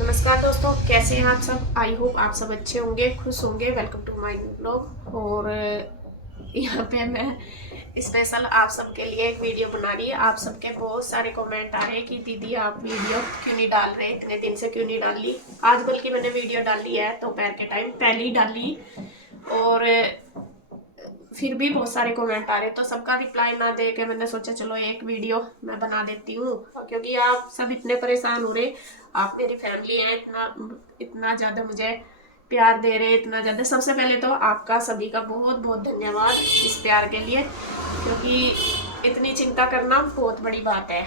नमस्कार दोस्तों, कैसे हैं आप सब। आई होप आप सब अच्छे होंगे, खुश होंगे। Welcome to my blog. और यहाँ पे मैं स्पेशल आप सबके लिए एक वीडियो बना रही है। आप सबके बहुत सारे कमेंट आ रहे हैं कि दीदी आप वीडियो क्यों नहीं डाल रहे, इतने दिन से क्यों नहीं डाली। आज बल्कि मैंने वीडियो डाली है दोपहर के टाइम, पहले ही डाली। और फिर भी बहुत सारे कमेंट आ रहे, तो सबका रिप्लाई ना दे के मैंने सोचा चलो एक वीडियो मैं बना देती हूँ। क्योंकि आप सब इतने परेशान हो रहे, आप मेरी फैमिली है, इतना इतना ज़्यादा मुझे प्यार दे रहे, इतना ज़्यादा। सबसे पहले तो आपका सभी का बहुत बहुत धन्यवाद इस प्यार के लिए, क्योंकि इतनी चिंता करना बहुत बड़ी बात है।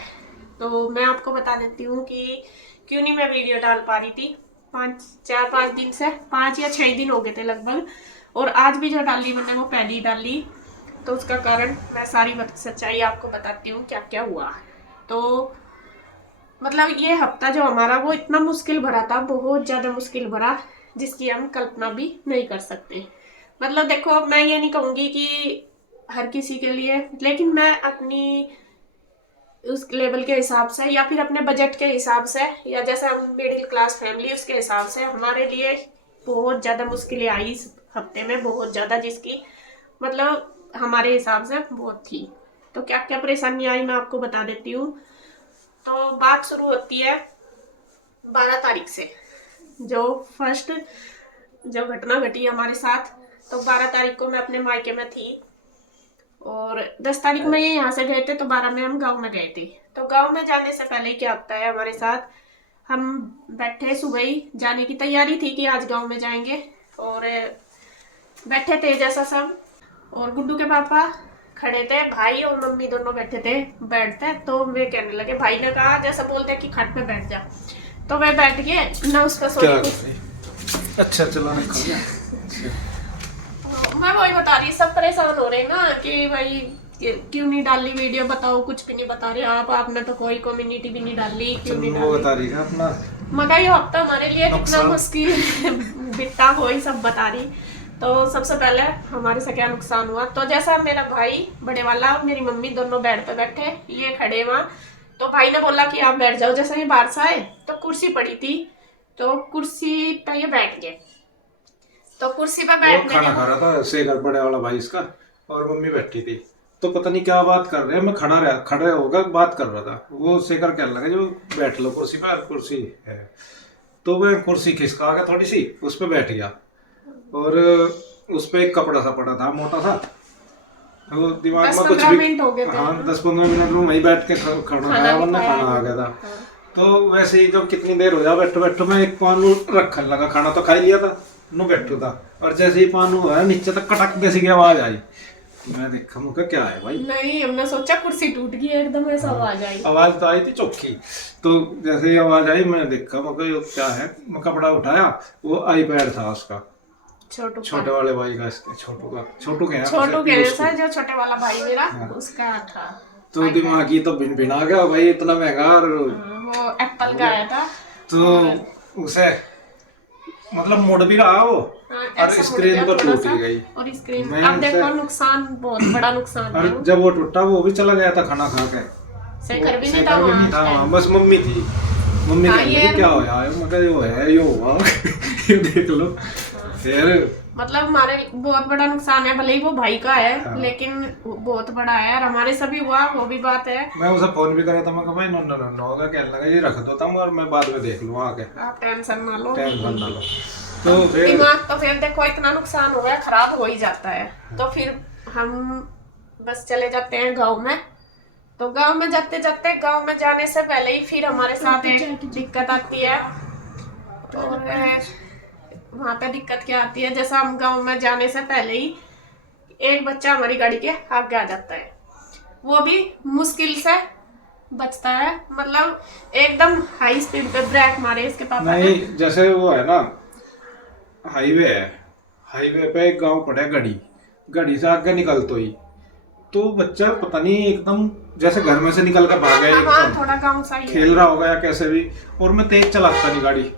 तो मैं आपको बता देती हूँ कि क्यों नहीं मैं वीडियो डाल पा रही थी। 4-5 दिन से, 5 या 6 दिन हो गए थे लगभग। और आज भी जो डाली मैंने वो पहली डाली। तो उसका कारण मैं सारी सच्चाई आपको बताती हूँ क्या क्या हुआ। तो मतलब ये हफ्ता जो हमारा वो इतना मुश्किल भरा था, बहुत ज़्यादा मुश्किल भरा, जिसकी हम कल्पना भी नहीं कर सकते। मतलब देखो, मैं ये नहीं कहूँगी कि हर किसी के लिए, लेकिन मैं अपनी उस लेवल के हिसाब से या फिर अपने बजट के हिसाब से, या जैसे हम मिडिल क्लास फैमिली उसके हिसाब से हमारे लिए बहुत ज़्यादा मुश्किलें आई इस हफ्ते में, बहुत ज़्यादा, जिसकी मतलब हमारे हिसाब से बहुत थी। तो क्या क्या परेशानी आई मैं आपको बता देती हूँ। तो बात शुरू होती है 12 तारीख से, जो फर्स्ट जो घटना घटी हमारे साथ। तो 12 तारीख को मैं अपने मायके में थी, और 10 तारीख में ये यहाँ से गए थे, तो 12 में हम गांव में गए थे। तो गांव में जाने से पहले क्या होता है हमारे साथ, हम बैठे सुबह ही, जाने की तैयारी थी कि आज गांव में जाएंगे, और बैठे थे जैसा सब। और गुड्डू के पापा खड़े थे, भाई और मम्मी दोनों बैठे थे बैठते। तो वे कहने लगे, भाई ने कहा जैसा बोलते कि खट पे बैठ जा। तो वे बैठ गए ना, उसका अच्छा चला मैं वही बता रही, सब परेशान हो रहे ना कि भाई क्यों नहीं डाली वीडियो, बताओ। कुछ भी नहीं बता रहे आप, आपने तो कोई कम्युनिटी भी नहीं डाली, क्यों नहीं डाली। बता रही है अपना मगर ये हफ्ता हमारे लिए कितना मुश्किल बिता, वही सब बता रही। तो सबसे पहले हमारे से क्या नुकसान हुआ, तो जैसा मेरा भाई बड़े वाला और मेरी मम्मी दोनों बेड पे बैठे, ये खड़े वहाँ। तो भाई ने बोला कि आप बैठ जाओ। जैसे ही बाहर से आए तो कुर्सी पड़ी थी, तो कुर्सी पे ये बैठ गए। तो कुर्सी पे बैठने खाना खा रहा था शेखर बड़े वाला भाई इसका, और मम्मी बैठी थी। तो पता नहीं क्या बात कर रहे हैं, मैं खड़े होकर बात कर रहा था। वो शेखर कहने लगा जो बैठ लो कुर्सी पर, कुर्सी है। तो मैं कुर्सी खिसका के थोड़ी सी उस पर बैठ गया, और उस पर एक कपड़ा सा पड़ा था मोटा सा। तो दिमाग में कुछ भी, हाँ 10-15 मिनट में वहीं बैठ के खाना खाया, वरना खाना आ गया था। तो वैसे ही जब कितनी देर हो जा बैठो बैठो, मैं एक पान रखने लगा, खाना तो खा लिया था, नु बैठो था। और जैसे ही पान हुआ नीचे तक कटक जैसी की आवाज आई। मैं देखा, मुझे क्या है भाई। नहीं, हमने सोचा कुर्सी टूट गई एकदम, ऐसा आवाज आई। आवाज तो आई थी चौकी। तो जैसे ही आवाज आई, मैं देखा, मैं क्या है। मैं कपड़ा उठाया, वो आईपैड था उसका, छोटे वाले भाई का, इसके छोटू का, छोटू के जो छोटे वाला भाई मेरा, उसका था। तो दिमाग की तो भिन आ गया भाई, इतना महंगा, और वो एप्पल का आया था। तो उसे मतलब मुड़ भी रहा वो, और स्क्रीन तो टूट ही गई। और स्क्रीन अब देखो, नुकसान बहुत बड़ा नुकसान। और जब वो टूटा, वो भी चला गया था खाना खा के। शेखर भी नहीं था वहाँ, बस मम्मी थी। मम्मी कहती क्या हो यार, मतलब यो है यो हुआ ये देख लो। फिर मतलब हमारे बहुत बड़ा नुकसान है, भले ही वो भाई का है, हाँ। लेकिन बहुत बड़ा है, और हमारे सभी हुआ, वो भी बात है। मैं उसे फोन भी करा था, मैं कहा भाई नो होगा, कहने लगा ये रख दो तुम, और मैं बाद में देख लूँ आके, आप टेंशन ना लो। तो फिर दिमाग तो फिर देखो, इतना नुकसान हो गया, खराब हो ही जाता है। तो फिर हम बस चले जाते हैं गाँव में। तो गाँव में जाते जाते, गाँव में जाने से पहले ही फिर हमारे साथ एक दिक्कत आती है। और वहाँ पे दिक्कत क्या आती है, जैसा हम गांव में जाने से पहले ही एक बच्चा हमारी गाड़ी के आगे आ जाता है। वो भी मुश्किल से बचता है, मतलब एकदम हाई स्पीड पे ब्रेक मारे इसके पापा नहीं। जैसे वो है ना, हाईवे है, हाईवे पे एक गांव पड़ा है, गड़ी से आगे निकल तो बच्चा पता नहीं एकदम जैसे घर में से निकल कर भाग गया, हाँ, थोड़ा गांव सा ही खेल रहा होगा या कैसे भी। और मैं तेज चलाता नहीं गाड़ी,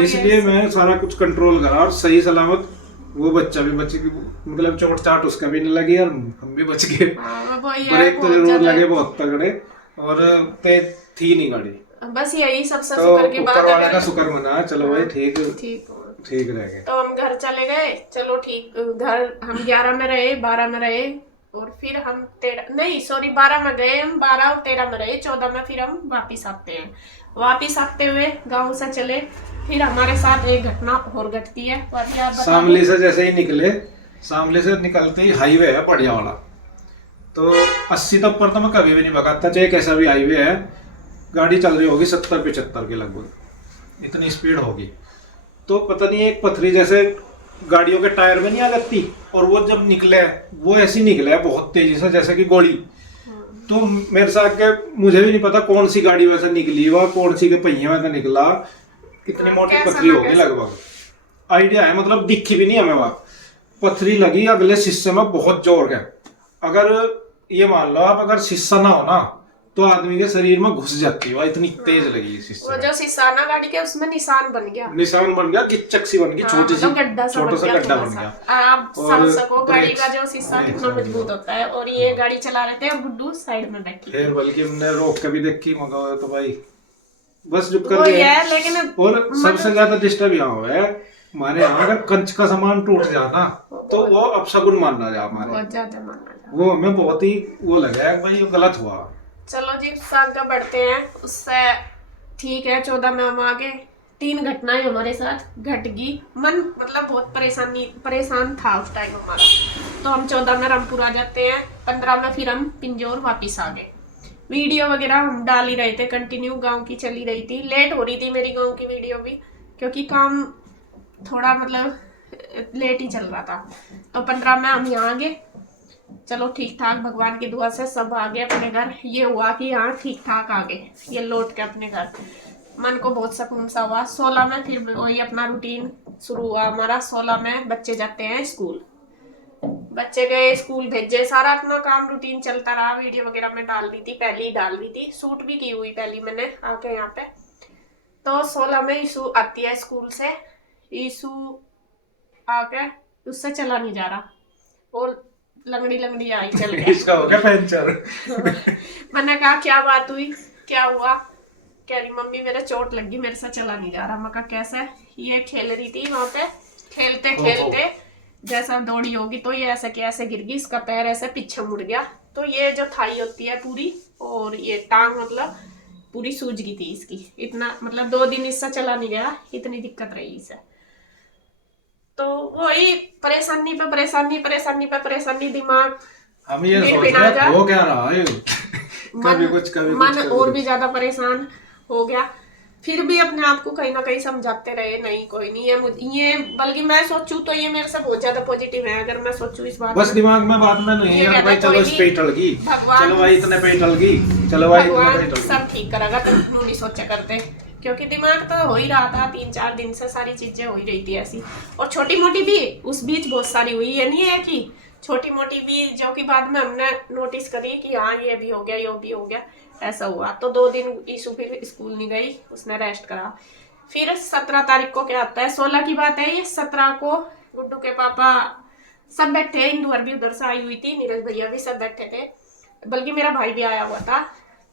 इसलिए मैं सारा कुछ कंट्रोल करा, और सही सलामत वो बच्चा भी बच, मतलब चोट चाट उसका भी नहीं लगी, और हम भी बच गए। ब्रेक तो जरूर लगे बहुत तगड़े, और तेज थी नहीं गाड़ी। बस यही सब तो शुक्र की बात ऊपर वाले है। का शुक्र मना, चलो भाई ठीक ठीक हो। ठीक रह गए। तो हम घर चले गए, चलो ठीक, घर हम 11 में रहे, 12 में रहे, और फिर हम 13 नहीं सॉरी 12 में गए, हम 12 और 13 में रहे, 14 में फिर हम वापिस आते हैं। वापिस आते हुए गाँव से चले, फिर हमारे साथ एक घटना और घटती है। शामली से जैसे ही निकले, शामली से निकलते ही हाईवे है बढ़िया वाला, तो 80 तो ऊपर तो मैं कभी भी नहीं भगाता, चाहे कैसा भी हाईवे है। गाड़ी चल रही होगी 70-75 के लगभग, इतनी स्पीड होगी। तो पता नहीं एक पथरी जैसे गाड़ियों के टायर में नहीं आ जाती, और वो जब निकले वो ऐसी निकले बहुत तेजी से जैसे कि गोली। तो मेरे साथ के मुझे भी नहीं पता कौन सी गाड़ी वैसे निकली, वह कौन सी के पहिए में से निकला, कितनी मोटी पथरी होगी लगभग, आइडिया है मतलब दिखी भी नहीं हमें। वहां पथरी लगी अगले शीशे में बहुत जोर के। अगर ये मान लो आप, अगर शीशा ना हो ना तो आदमी के शरीर में घुस जाती है, इतनी तेज लगी शीशे। वो जो शीशा ना गाड़ी के उसमें निशान बन गया, गिच्चक सी बन गई, छोटी सी छोटा सा गड्ढा बन गया। आप समझ सको गाड़ी का जो शीशा कितना मजबूत होता है। और ये गाड़ी चला रहे थे और गुड्डू साइड में बैठी, फिर बल्कि हमने रोक के भी देखी, मगर तो भाई बस चुप वो कर ये गए। है, लेकिन और सबसे ज्यादा डिस्टर्ब यहाँ हुआ है हमारे यहाँ, अगर कंच का सामान टूट जाना तो वो अपशगुन मानना जा हमारे, बहुत ज्यादा माना जा। वो हमें बहुत ही वो लगा है भाई, ये गलत हुआ। चलो जी आगे बढ़ते हैं, उससे ठीक है 14 में हम आगे। 3 घटनाएं हमारे साथ घट गई, मन मतलब बहुत परेशान था उस टाइम हमारा। तो हम 14 में रामपुर आ जाते हैं, 15 में फिर हम पिंजौर वापिस आ गए। वीडियो वगैरह हम डाल ही रहे थे, कंटिन्यू गांव की चली रही थी। लेट हो रही थी मेरी गांव की वीडियो भी, क्योंकि काम थोड़ा मतलब लेट ही चल रहा था। तो 15 में हम यहाँ आ गए, चलो ठीक ठाक भगवान की दुआ से सब आ गए अपने घर। ये हुआ कि हाँ ठीक ठाक आ गए, ये लौट के अपने घर, मन को बहुत सुकून सा हुआ। 16 में फिर वही अपना रूटीन शुरू हुआ हमारा। 16 में बच्चे जाते हैं स्कूल, बच्चे गए स्कूल, भेजे, सारा अपना काम रूटीन चलता रहा। वीडियो वगैरह मैं डाल दी थी, पहले ही डाल दी थी, शूट भी की हुई पहली मैंने आके यहाँ पे। तो 16 में ईशु आती है स्कूल से, ईशु आके उससे चला नहीं जा रहा, और लंगड़ी आई चल गया। इसका हो गया पंचर। मैंने कहा क्या बात हुई, क्या हुआ? कह रही मम्मी मेरे चोट लगी, मेरे से चला नहीं जा रहा। मैं कहा कैसे? ये खेल रही थी वहां पे, खेलते खेलते जैसा दौड़ी होगी तो ये ऐसे के ऐसे गिर गई, इसका पैर ऐसे पीछे मुड़ गया। तो ये जो थाई होती है पूरी, और ये टांग मतलब पूरी सूज गई थी इसकी। इतना मतलब 2 दिन इससे चला नहीं गया, इतनी दिक्कत रही इसे। तो वही परेशानी पे परेशानी, परेशानी पे परेशानी, दिमाग हम ये सोच रहे हैं वो क्या रहा है। कभी कुछ मन और भी ज्यादा परेशान हो गया। फिर भी अपने आप को कहीं ना कहीं समझाते रहे, नहीं कोई नहीं है ये, बल्कि मैं सोचूं तो ये मेरे से बहुत ज्यादा पॉजिटिव है। अगर मैं सोचूं इस बात बस दिमाग में बात में नहीं है भाई, चलो इस पे टल गई, चलो भाई इतने पे टल गई, चलो भाई इतने पे टल गई, सब ठीक करेगा। तो नहीं सोचा करते, क्योंकि दिमाग तो हो ही रहा था 3-4 दिन से, सारी चीजें हो ही रही थी ऐसी, और छोटी मोटी भी उस बीच बहुत सारी हुई। ये नहीं है कि छोटी मोटी भी, जो कि बाद में हमने नोटिस करी कि हाँ ये भी हो गया, ये भी हो गया, ऐसा हुआ। तो 2 दिन ईशु फिर स्कूल नहीं गई, उसने रेस्ट करा। फिर 17 तारीख को क्या आता है, 16 की बात है ये, 17 को गुड्डू के पापा सब बैठे, इंदुअर भी उधर से आई हुई थी, नीरज भैया भी सब बैठे थे, बल्कि मेरा भाई भी आया हुआ था।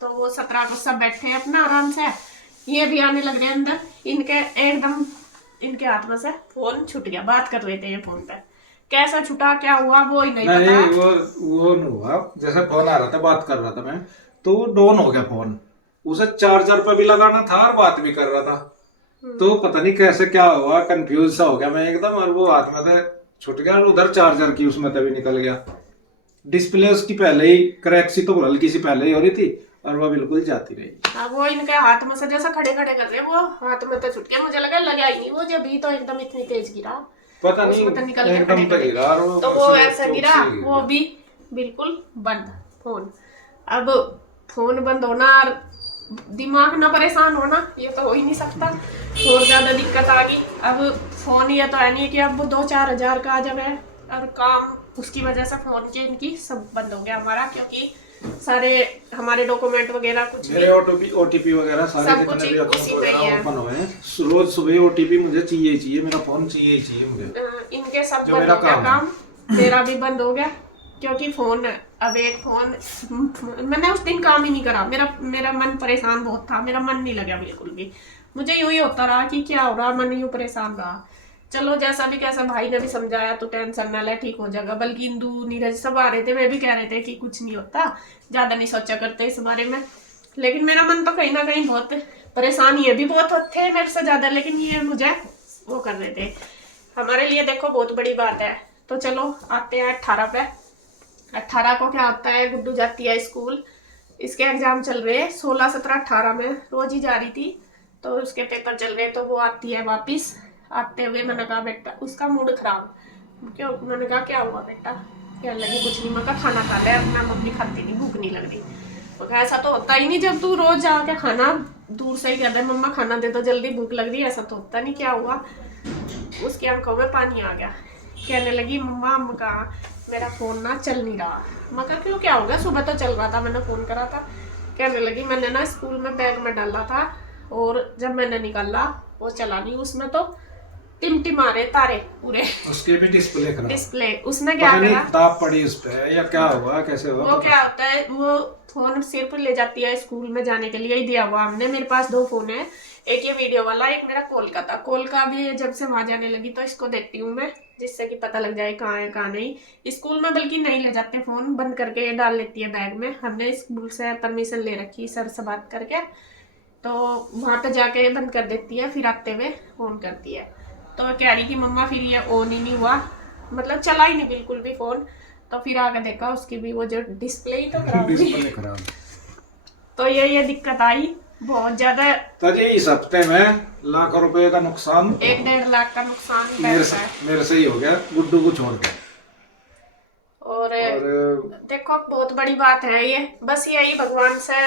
तो वो 17 को सब बैठे अपना आराम से, ये भी आने लग रहे अंदर, इनके एकदम इनके हाथ में से फोन छूट गया। बात कर रहे थे ये फोन पे, कैसा छूटा क्या हुआ वो ही नहीं पता। वो नहीं हुआ, जैसे फोन आ रहा था, बात कर रहा था मैं, तो वो डाउन हो गया फोन, उसे चार्जर पे भी लगाना था और बात भी कर रहा था। तो पता नहीं कैसे क्या हुआ, कंफ्यूज सा हो गया मैं एकदम, और वो हाथ में से छूट गया, और उधर चार्जर की उसमें तभी निकल गया। डिस्प्ले उसकी पहले ही क्रैक सी, तो हल्की सी पहले ही हो रही थी, और वो बिल्कुल जाती रही। हाँ, वो इनके हाथ में से जैसा खड़े खड़े कर रहे, वो हाथ में तो छूट गया। मुझे लगा ही नहीं, वो जब भी तो एकदम इतनी तेज गिरा, पता नहीं एकदम तो गिरा, तो वो ऐसा गिरा, वो भी बिल्कुल बंद फोन। अब फोन बंद होना और दिमाग ना परेशान होना, ये तो हो ही नहीं सकता। और ज्यादा दिक्कत आ गई। अब फोन ये तो है नहीं कि अब 2-4 हजार का आ जाए, और काम उसकी वजह से फोन के इनकी सब बंद हो गया हमारा, क्योंकि सारे हमारे डॉक्यूमेंट वगैरह कुछ मेरे ओटीपी वगैरह सारे जितने भी अकाउंट वगैरह ओपन हुए हैं, रोज सुबह ओटीपी मुझे चाहिए, मेरा फोन चाहिए मुझे। इनके सब बंद हो गया काम, तेरा भी बंद हो गया, क्योंकि फोन, अब एक फोन, मैंने उस दिन काम ही नहीं करा, मेरा मेरा मन परेशान बहुत था, मेरा मन नहीं लगा बिल्कुल भी। मुझे यूं ही होता रहा कि क्या हो रहा, मन यूं परेशान रहा। चलो जैसा भी कैसा, भाई ने भी समझाया तो टेंशन ना ले, ठीक हो जाएगा। बल्कि इंदू नीरज सब आ रहे थे, वे भी कह रहे थे कि कुछ नहीं होता, ज्यादा नहीं सोचा करते इस बारे में। लेकिन मेरा मन तो कहीं ना कहीं बहुत परेशान, ये भी बहुत थे मेरे से ज्यादा, लेकिन ये मुझे वो कर रहे थे। हमारे लिए देखो बहुत बड़ी बात है। तो चलो आते हैं 18 पे। 18 को क्या होता है, गुड्डू जाती है स्कूल, इसके एग्जाम चल रहे हैं 16, 17, 18 में रोज ही जा रही थी, तो उसके पेपर चल रहे हैं। तो वो आती है वापिस, आते हुए मैंने कहा बेटा, उसका मूड खराब, क्यों, मैंने कहा क्या हुआ बेटा, कहने लगी कुछ नहीं। मैं कहा खाना खा ले, अपना मम्मी खाती नहीं, भूख नहीं लग रही। मैं कहा ऐसा तो होता ही नहीं, जब तू रोज जाके खाना दूर से ही कहता है मम्मा खाना दे दो जल्दी, भूख लग रही है, ऐसा तो होता नहीं। क्या हुआ, उसकी आंखों में पानी आ गया, कहने लगी मम्मा, मैं कहा मेरा फोन ना चल नहीं रहा। मैं कहा क्यों, क्या हो गया, सुबह तो चल रहा था, मैंने फोन करा था। कहने लगी मैंने ना स्कूल में बैग में डाला था, और जब मैंने निकाला वो चला नहीं, उसमें तो टिमटिमा रहे तारे पूरे, उसके भी डिस्प्ले खराब, डिस्प्ले। उसने क्या पता नहीं करा, दाब पड़ी उस पे या क्या हुआ, कैसे हुआ। वो क्या होता है, वो फोन सिर्फ ले जाती है स्कूल में जाने के लिए ही दिया हुआ हमने। मेरे पास 2 फोन है, एक ये वीडियो वाला, एक मेरा कॉल का था। कॉल का भी जब से वहां जाने लगी तो इसको देखती हूँ मैं, जिससे कि पता लग जाए कहाँ है कहाँ नहीं। स्कूल में बल्कि नहीं ले जाते फोन, बंद करके डाल लेती है बैग में। हमने स्कूल से परमिशन ले रखी सर से बात करके, तो वहां पे जाके बंद कर देती है, फिर आते हुए ऑन करती है। तो कह रही कि मम्मा फिर ये ऑन ही नहीं हुआ, मतलब चला ही नहीं बिल्कुल भी फोन। तो फिर आगे देखा उसकी भी वो जो डिस्प्ले ही तो खराब हुई। डिस्प्ले खराब। तो ये दिक्कत आई बहुत ज्यादा। तो ये इस हफ्ते में लाखों रुपए का नुकसान, 1-1.5 लाख का नुकसान मेरे से ही हो गया, गुड्डू को छोड़ के। और देखो बहुत बड़ी बात है ये, बस यही भगवान से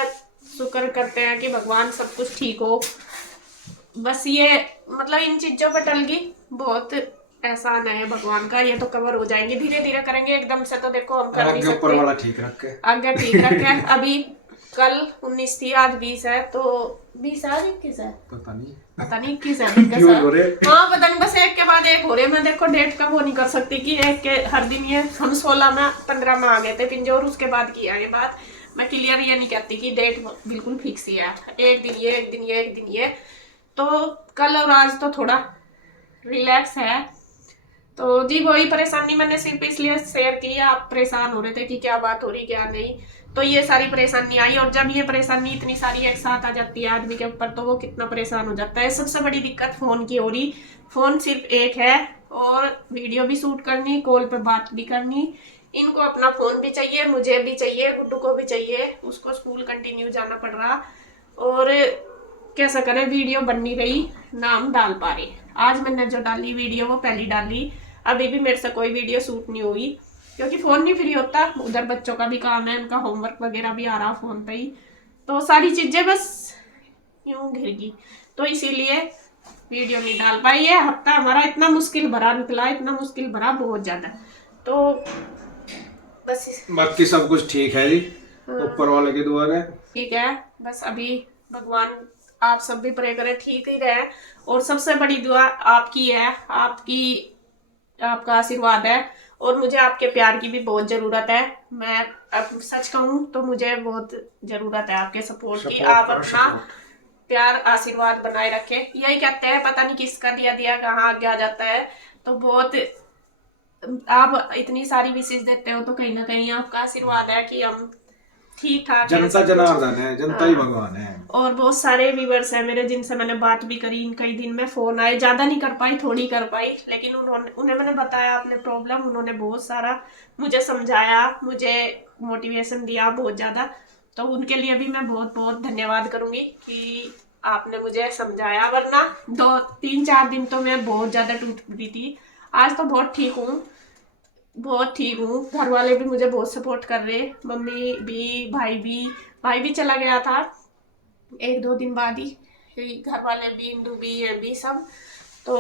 शुक्र करते हैं कि भगवान सब कुछ ठीक हो। बस ये मतलब इन चीजों पे टल गई, बहुत एहसान है भगवान का, ये तो कवर हो जाएंगे, धीरे धीरे करेंगे, एकदम से तो देखो हम कर नहीं ऊपर वाला सकते। ठीक रखे, आगे ठीक रखे। अभी कल 19 थी, आज 20 है, तो 20 है, आज 21 है, पता नहीं 21 है। क्यों हो रहे? हाँ पता नहीं, बस एक के बाद एक हो रहे। मैं देखो डेट का वो नहीं कर सकती कि एक के हर दिन, ये हम 16 में 15 में आ गए थे पिंजौर, उसके बाद किया ये बात। मैं क्लियर ये नहीं कहती कि डेट बिल्कुल फिक्स ही है, एक दिन ये, एक दिन ये, एक दिन ये। तो कल और आज तो थोड़ा रिलैक्स है। तो जी वही परेशानी मैंने सिर्फ इसलिए शेयर की, आप परेशान हो रहे थे कि क्या बात हो रही क्या नहीं, तो ये सारी परेशानी आई। और जब ये परेशानी इतनी सारी एक साथ आ जाती है आदमी के ऊपर, तो वो कितना परेशान हो जाता है। सबसे बड़ी दिक्कत फोन की हो रही, फोन सिर्फ एक है, और वीडियो भी शूट करनी, कॉल पे बात भी करनी। इनको अपना फोन भी चाहिए, मुझे भी चाहिए, गुड्डू को भी चाहिए, उसको स्कूल कंटिन्यू जाना पड़ रहा। और कैसा करें, वीडियो बन नहीं रही, नाम डाल पा रहे। आज मैंने जो डाली वीडियो वो पहली डाली, अभी भी मेरे से कोई वीडियो शूट नहीं हुई, क्योंकि फोन नहीं फ्री होता, उधर बच्चों का भी काम है, उनका होमवर्क वगैरह भी आ रहा फोन पे ही, तो सारी चीजें बस यूं घिर गई, तो इसीलिए वीडियो नहीं डाल पाई। ये हफ्ता हमारा इतना मुश्किल भरा निकला, इतना मुश्किल भरा बहुत ज्यादा। तो बस बाकी सब कुछ ठीक है जी, ऊपर वाले की दुआ है। ठीक है, बस अभी भगवान आप सब भी प्रे करें ठीक ही रहे, और सबसे बड़ी दुआ आपकी है, आपका आशीर्वाद है, और मुझे आपके प्यार की भी बहुत जरूरत है। मैं अब सच कहूँ तो मुझे बहुत जरूरत है आपके सपोर्ट की। आप अपना प्यार आशीर्वाद बनाए रखें, यही कहते हैं, पता नहीं किसका दिया दिया कहाँ आगे आ जाता है। तो बहुत आप इतनी सारी विशेष देते हो, तो कहीं ना कहीं आपका आशीर्वाद है कि हम ठीक ठाक, जनता जनार्दन है, जनता ही भगवान है। और बहुत सारे व्यूवर्स हैं मेरे जिनसे मैंने बात भी करी, इन कई दिन में फोन आए, ज्यादा नहीं कर पाई, थोड़ी कर पाई, लेकिन उन्हें मैंने बताया अपने प्रॉब्लम, उन्होंने बहुत सारा मुझे समझाया, मुझे मोटिवेशन दिया बहुत ज्यादा। तो उनके लिए भी मैं बहुत बहुत धन्यवाद करूंगी कि आपने मुझे समझाया, वरना 2-3-4 दिन तो मैं बहुत ज्यादा टूट रही थी। आज तो बहुत ठीक हूँ, बहुत ठीक हूँ। घर वाले भी मुझे बहुत सपोर्ट कर रहे, मम्मी भी, भाई भी चला गया था 1-2 दिन बाद ही, घर वाले भी, इंदू भी, ये भी सब। तो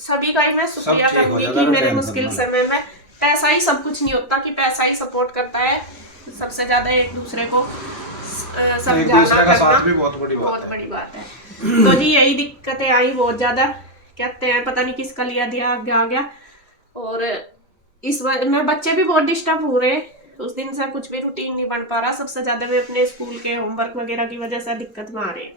सभी का ही मैं शुक्रिया करूंगी कि मेरे मुश्किल समय में पैसा ही सब कुछ नहीं होता, कि पैसा ही सपोर्ट करता है, सबसे ज्यादा एक दूसरे को समझाना करना बहुत बड़ी बात है। तो जी यही दिक्कतें आई बहुत ज्यादा, कहते हैं पता नहीं किसका लिया दिया आगे आ गया। और इस में बच्चे भी बहुत डिस्टर्ब हो रहे हैं, उस दिन से कुछ भी रूटीन नहीं बन पा रहा। सबसे ज्यादा वे अपने स्कूल के होमवर्क वगैरह की वजह से दिक्कत में आ रहे हैं।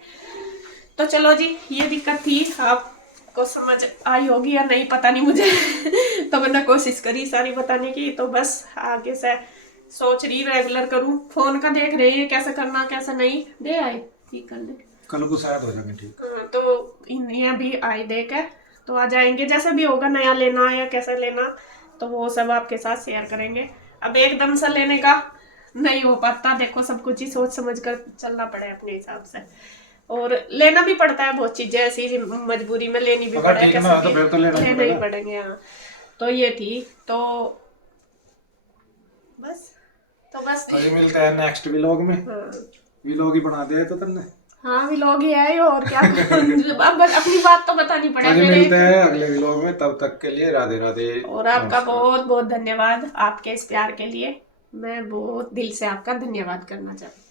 तो चलो जी, ये दिक्कत थी, आपको समझ आई होगी या नहीं पता नहीं मुझे तो मैंने कोशिश करी सारी बताने की। तो बस आगे से सोच रही रेगुलर करूं, फोन का देख रही है कैसे करना कैसे नहीं। दे आए ठीक कर ले, कल को शायद हो जाएंगे ठीक। तो इन्हें भी आए दे के तो आ जाएंगे, जैसे भी होगा नया लेना या कैसे लेना तो वो सब आपके साथ शेयर करेंगे। अब एकदम से लेने का नहीं हो पाता, देखो सब कुछ ही सोच समझ कर चलना पड़े अपने हिसाब से, और लेना भी पड़ता है बहुत चीजें ऐसी मजबूरी में लेनी भी पड़े, लेना ही पड़ेंगे। हाँ तो ये थी, तो बस तो ये मिलते हैं नेक्स्ट व्लॉग में। हाँ व्लॉग ही बना दिया तो तुमने। हाँ व्लॉग ही है और क्या अब अपनी बात तो बतानी पड़ेगी। मिलते हैं अगले व्लॉग में, तब तक के लिए राधे राधे। और आपका बहुत बहुत धन्यवाद, आपके इस प्यार के लिए मैं बहुत दिल से आपका धन्यवाद करना चाहती हूँ।